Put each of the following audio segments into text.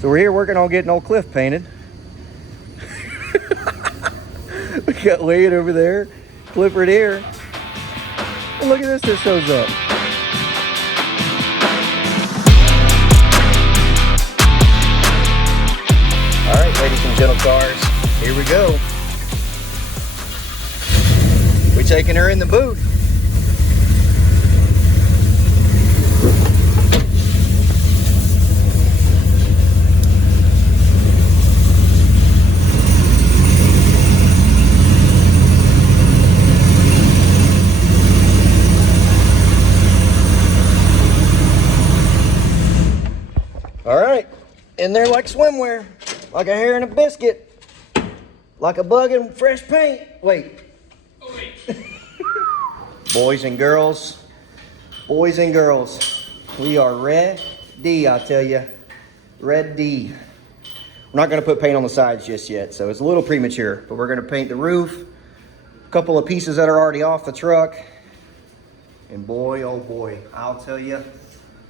So we're here working on getting old Cliff painted. We got Wade over there, Clifford here. And look at this shows up. All right, ladies and gentle cars, here we go. We're taking her in the boot. All right, in there like swimwear, like a hair in a biscuit, like a bug in fresh paint. Wait. Oh, wait. Boys and girls, we are ready, I tell you, ready. We're not gonna put paint on the sides just yet, so it's a little premature, but we're gonna paint the roof, a couple of pieces that are already off the truck, and boy, oh boy, I'll tell you,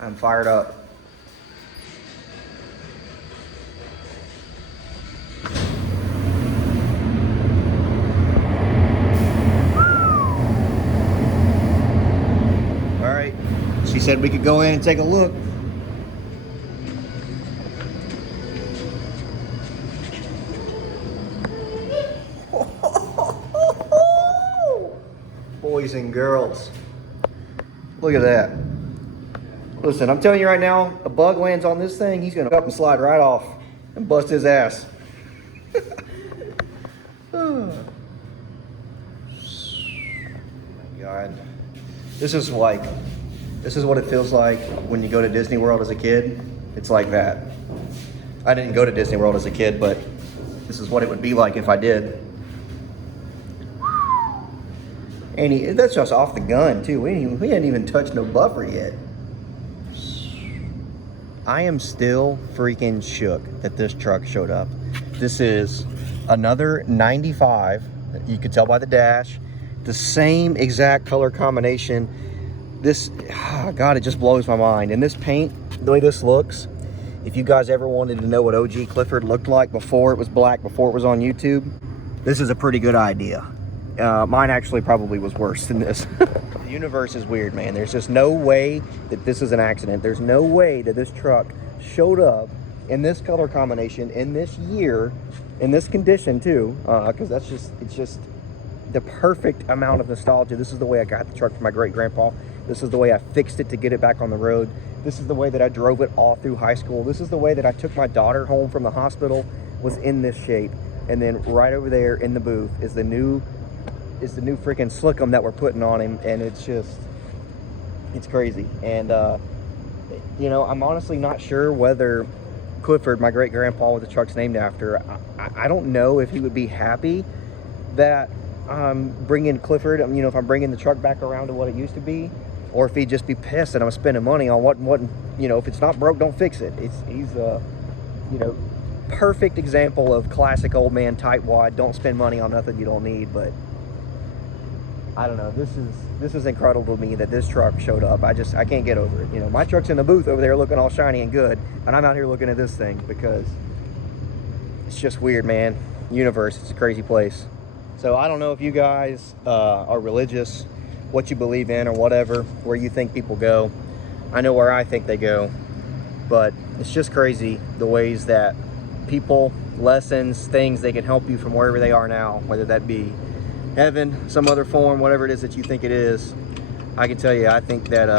I'm fired up. She said we could go in and take a look. Boys and girls, look at that. Listen, I'm telling you right now, a bug lands on this thing, he's gonna up and slide right off and bust his ass. Oh my God. This is what it feels like when you go to Disney World as a kid. It's like that. I didn't go to Disney World as a kid, but this is what it would be like if I did. And that's just off the gun too. We hadn't even touched no buffer yet. I am still freaking shook that this truck showed up. This is another 95. You could tell by the dash. The same exact color combination. This, oh God, it just blows my mind. And this paint, the way this looks, if you guys ever wanted to know what OG Clifford looked like before it was black, before it was on YouTube, this is a pretty good idea. Mine actually probably was worse than this. The universe is weird, man. There's just no way that this is an accident. There's no way that this truck showed up in this color combination, in this year, in this condition too, because it's just the perfect amount of nostalgia. This is the way I got the truck from my great-grandpa. This is the way I fixed it to get it back on the road. This is the way that I drove it all through high school. This is the way that I took my daughter home from the hospital, was in this shape. And then right over there in the booth is the new freaking slickum that we're putting on him. And it's crazy. And, you know, I'm honestly not sure whether Clifford, my great-grandpa, what the truck's named after, I don't know if he would be happy that I'm bringing Clifford, you know, if I'm bringing the truck back around to what it used to be, or if he'd just be pissed that I'm spending money on what, you know, if it's not broke, don't fix it. He's a, you know, perfect example of classic old man tightwad. Don't spend money on nothing you don't need. But I don't know. This is incredible to me that this truck showed up. I can't get over it. You know, my truck's in the booth over there looking all shiny and good, and I'm out here looking at this thing because it's just weird, man. Universe, it's a crazy place. So I don't know if you guys are religious, what you believe in or whatever, where you think people go. I know where I think they go, but it's just crazy the ways that people, lessons, things, they can help you from wherever they are now, whether that be heaven, some other form, whatever it is that you think it is. I can tell you, I think that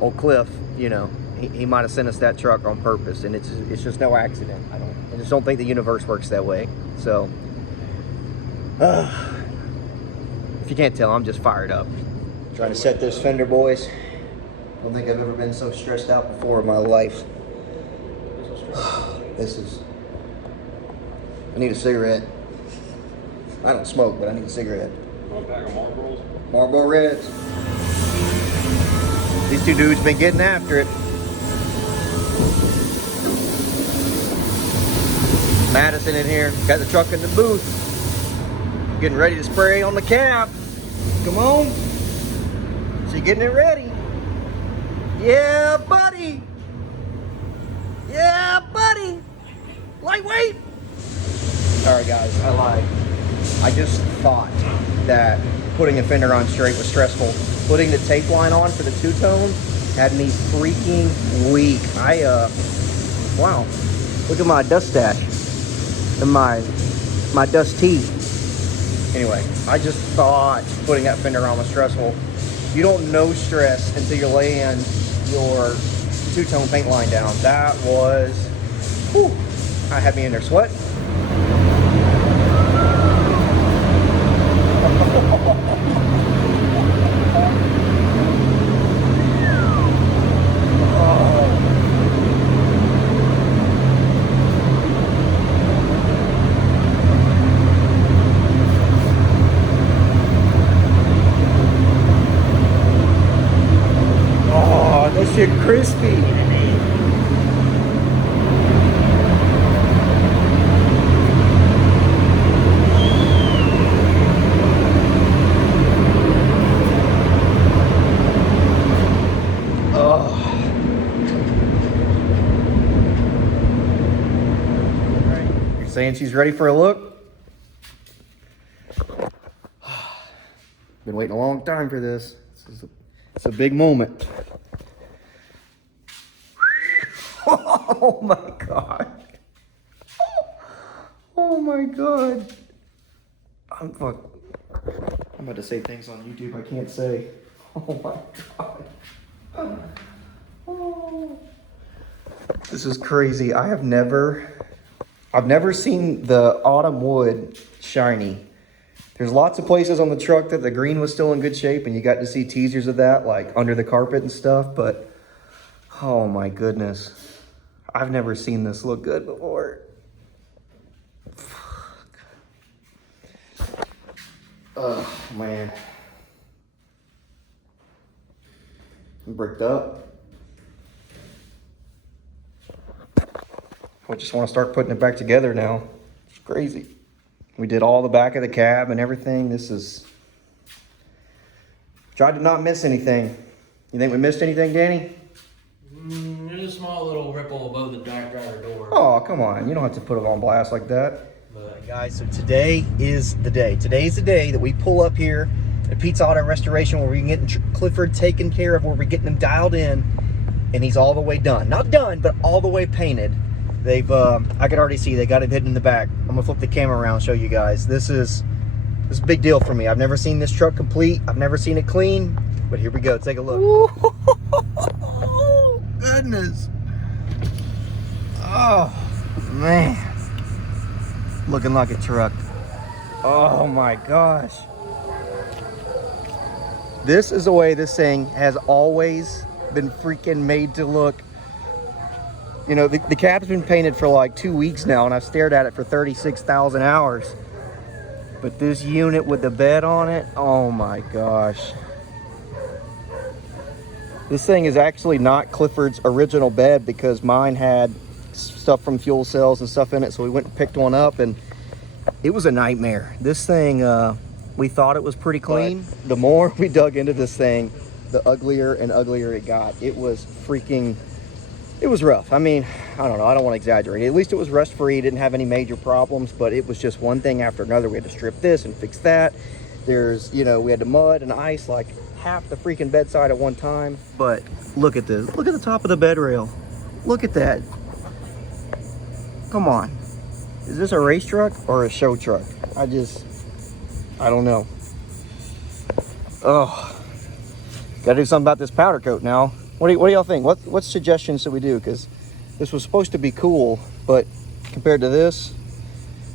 old Cliff, you know, he might have sent us that truck on purpose, and it's just no accident. I just don't think the universe works that way. So if you can't tell, I'm just fired up. Trying to set this fender, boys. I don't think I've ever been so stressed out before in my life. I need a cigarette. I don't smoke, but I need a cigarette. Want a pack of Marlboros? Marlboro Reds. These two dudes been getting after it. Madison in here, got the truck in the booth. Getting ready to spray on the cab. Come on. So you getting it ready? Yeah, buddy. Yeah, Lightweight! All right, guys, I lied. I just thought that putting a fender on straight was stressful. Putting the tape line on for the two-tone had me freaking weak. Wow, look at my dust stash and my dust tee. Anyway, I just thought putting that fender on was stressful. You don't know stress until you're laying your two-tone paint line down. That was, whew, I had me in there sweat. Oh, that shit crispy. Saying she's ready for a look. Been waiting a long time for this. It's a big moment. Oh my god. Oh my god. I'm about to say things on YouTube I can't say. Oh my god. Oh. This is crazy. I've never seen the autumn wood shiny. There's lots of places on the truck that the green was still in good shape and you got to see teasers of that like under the carpet and stuff, but oh my goodness. I've never seen this look good before. Fuck. Oh man. I'm bricked up. I just want to start putting it back together now. It's crazy. We did all the back of the cab and everything. Tried to not miss anything. You think we missed anything, Danny? There's a small little ripple above the driver door. Oh, come on. You don't have to put it on blast like that. But guys, so today is the day. Today's the day that we pull up here at Pete's Auto Restoration where we can get Clifford taken care of, where we're getting him dialed in, and he's all the way done. Not done, but all the way painted. They've, I could already see they got it hidden in the back. I'm gonna flip the camera around and show you guys. This is a big deal for me. I've never seen this truck complete. I've never seen it clean, but here we go. Take a look. Oh, goodness. Oh, man. Looking like a truck. Oh my gosh. This is the way this thing has always been freaking made to look. You know, the cab's been painted for like 2 weeks now, and I've stared at it for 36,000 hours. But this unit with the bed on it, oh my gosh. This thing is actually not Clifford's original bed because mine had stuff from fuel cells and stuff in it, so we went and picked one up, and it was a nightmare. This thing, we thought it was pretty clean. But the more we dug into this thing, the uglier and uglier it got. It was freaking... It was rough. I mean, I don't know. I don't want to exaggerate. At least it was rust-free. Didn't have any major problems, but it was just one thing after another. We had to strip this and fix that. There's, you know, we had to mud and ice like half the freaking bedside at one time. But look at this. Look at the top of the bed rail. Look at that. Come on. Is this a race truck or a show truck? I don't know. Oh, gotta do something about this powder coat now. What do y'all think? What suggestions should we do? Because this was supposed to be cool, but compared to this,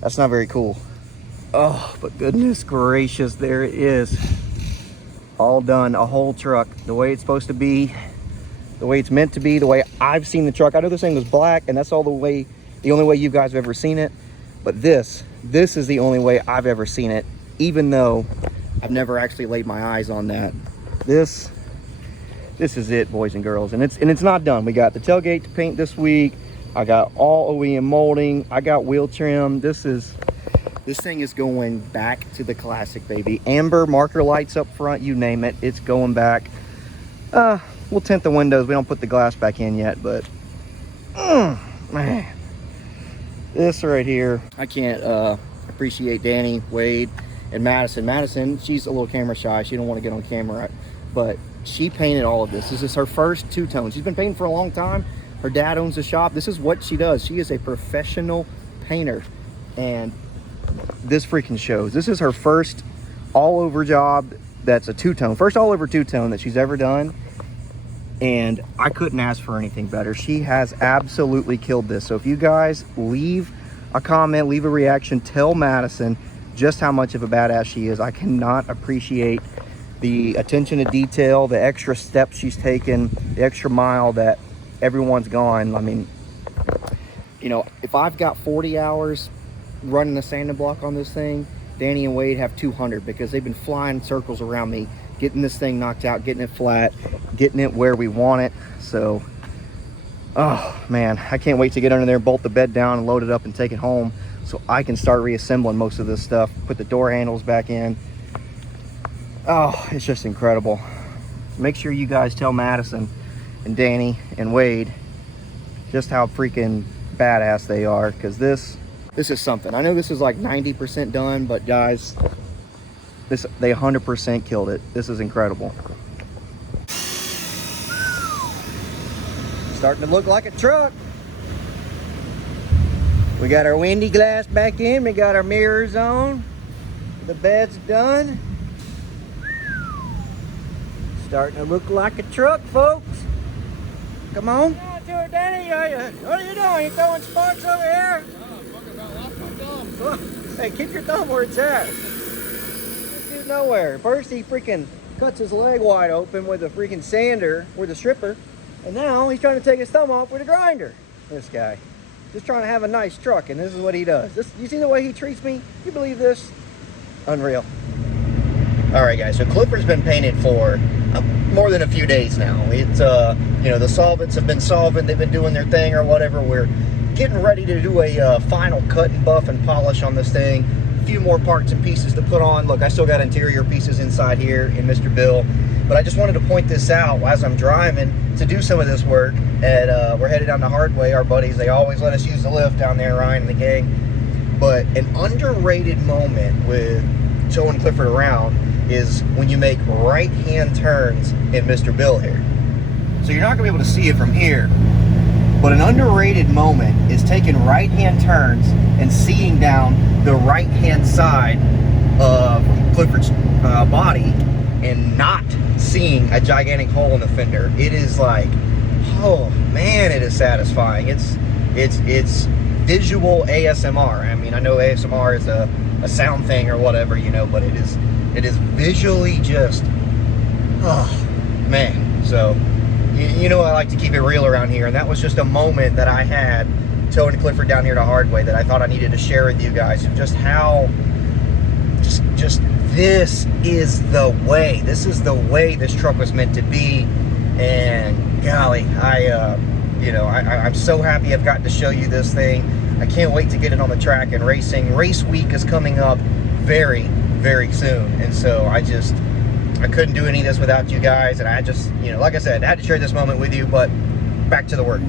that's not very cool. Oh, but goodness gracious, there it is. All done, a whole truck, the way it's supposed to be, the way it's meant to be, the way I've seen the truck. I know this thing was black, and that's the only way you guys have ever seen it. But this is the only way I've ever seen it, even though I've never actually laid my eyes on that. This is it, boys and girls, and it's not done. We got the tailgate to paint this week. I got all OEM molding. I got wheel trim. This thing is going back to the classic, baby. Amber marker lights up front, you name it, it's going back. We'll tint the windows. We don't put the glass back in yet, but man, This right here, I can't appreciate Danny, Wade, and Madison. Madison, she's a little camera shy. She don't want to get on camera, but she painted all of this. This is her first two-tone. She's been painting for a long time. Her dad owns a shop. This is what she does. She is a professional painter, and this freaking shows. This is her first all-over job that's a two-tone. First all-over two-tone that she's ever done, and I couldn't ask for anything better. She has absolutely killed this. So if you guys leave a comment, leave a reaction, tell Madison just how much of a badass she is. I cannot appreciate the attention to detail, the extra steps she's taken, the extra mile that everyone's gone. I mean, you know, if I've got 40 hours running the sanding block on this thing, Danny and Wade have 200, because they've been flying circles around me, getting this thing knocked out, getting it flat, getting it where we want it. So, oh man, I can't wait to get under there, bolt the bed down and load it up and take it home so I can start reassembling most of this stuff, put the door handles back in. Oh, it's just incredible. Make sure you guys tell Madison and Danny and Wade just how freaking badass they are, because this is something. I know this is like 90% done, but guys, they 100% killed it. This is incredible. Starting to look like a truck. We got our windy glass back in. We got our mirrors on. The bed's done. Starting to look like a truck, folks. Come on. Danny, what are you doing? You throwing sparks over here? Hey, keep your thumb where it's at. This dude nowhere. First he freaking cuts his leg wide open with a freaking sander, with a stripper, and now he's trying to take his thumb off with a grinder. This guy. Just trying to have a nice truck, and this is what he does. You see the way he treats me? You believe this? Unreal. Alright guys, so Clifford's been painted for more than a few days now. It's, you know, the solvents have been solvent, they've been doing their thing or whatever. We're getting ready to do a final cut and buff and polish on this thing. A few more parts and pieces to put on. Look, I still got interior pieces inside here in Mr. Bill, but I just wanted to point this out as I'm driving to do some of this work. And we're headed down the Hardway. Our buddies, they always let us use the lift down there, Ryan and the gang. But an underrated moment with showing Clifford around is when you make right-hand turns in Mr. Bill here. So you're not gonna be able to see it from here, but an underrated moment is taking right-hand turns and seeing down the right-hand side of Clifford's body and not seeing a gigantic hole in the fender. It is like, oh man, it is satisfying. It's visual ASMR. I mean, I know ASMR is a sound thing or whatever, you know, but it is visually just, oh man. So you know, I like to keep it real around here, and that was just a moment that I had towing Clifford down here to Hardway that I thought I needed to share with you guys, of just how just this is the way. This is the way this truck was meant to be. And golly, you know, I'm so happy I've gotten to show you this thing. I can't wait to get it on the track and racing. Race week is coming up very, very soon, and so I couldn't do any of this without you guys, and I just, you know, like I said, I had to share this moment with you. But back to the work.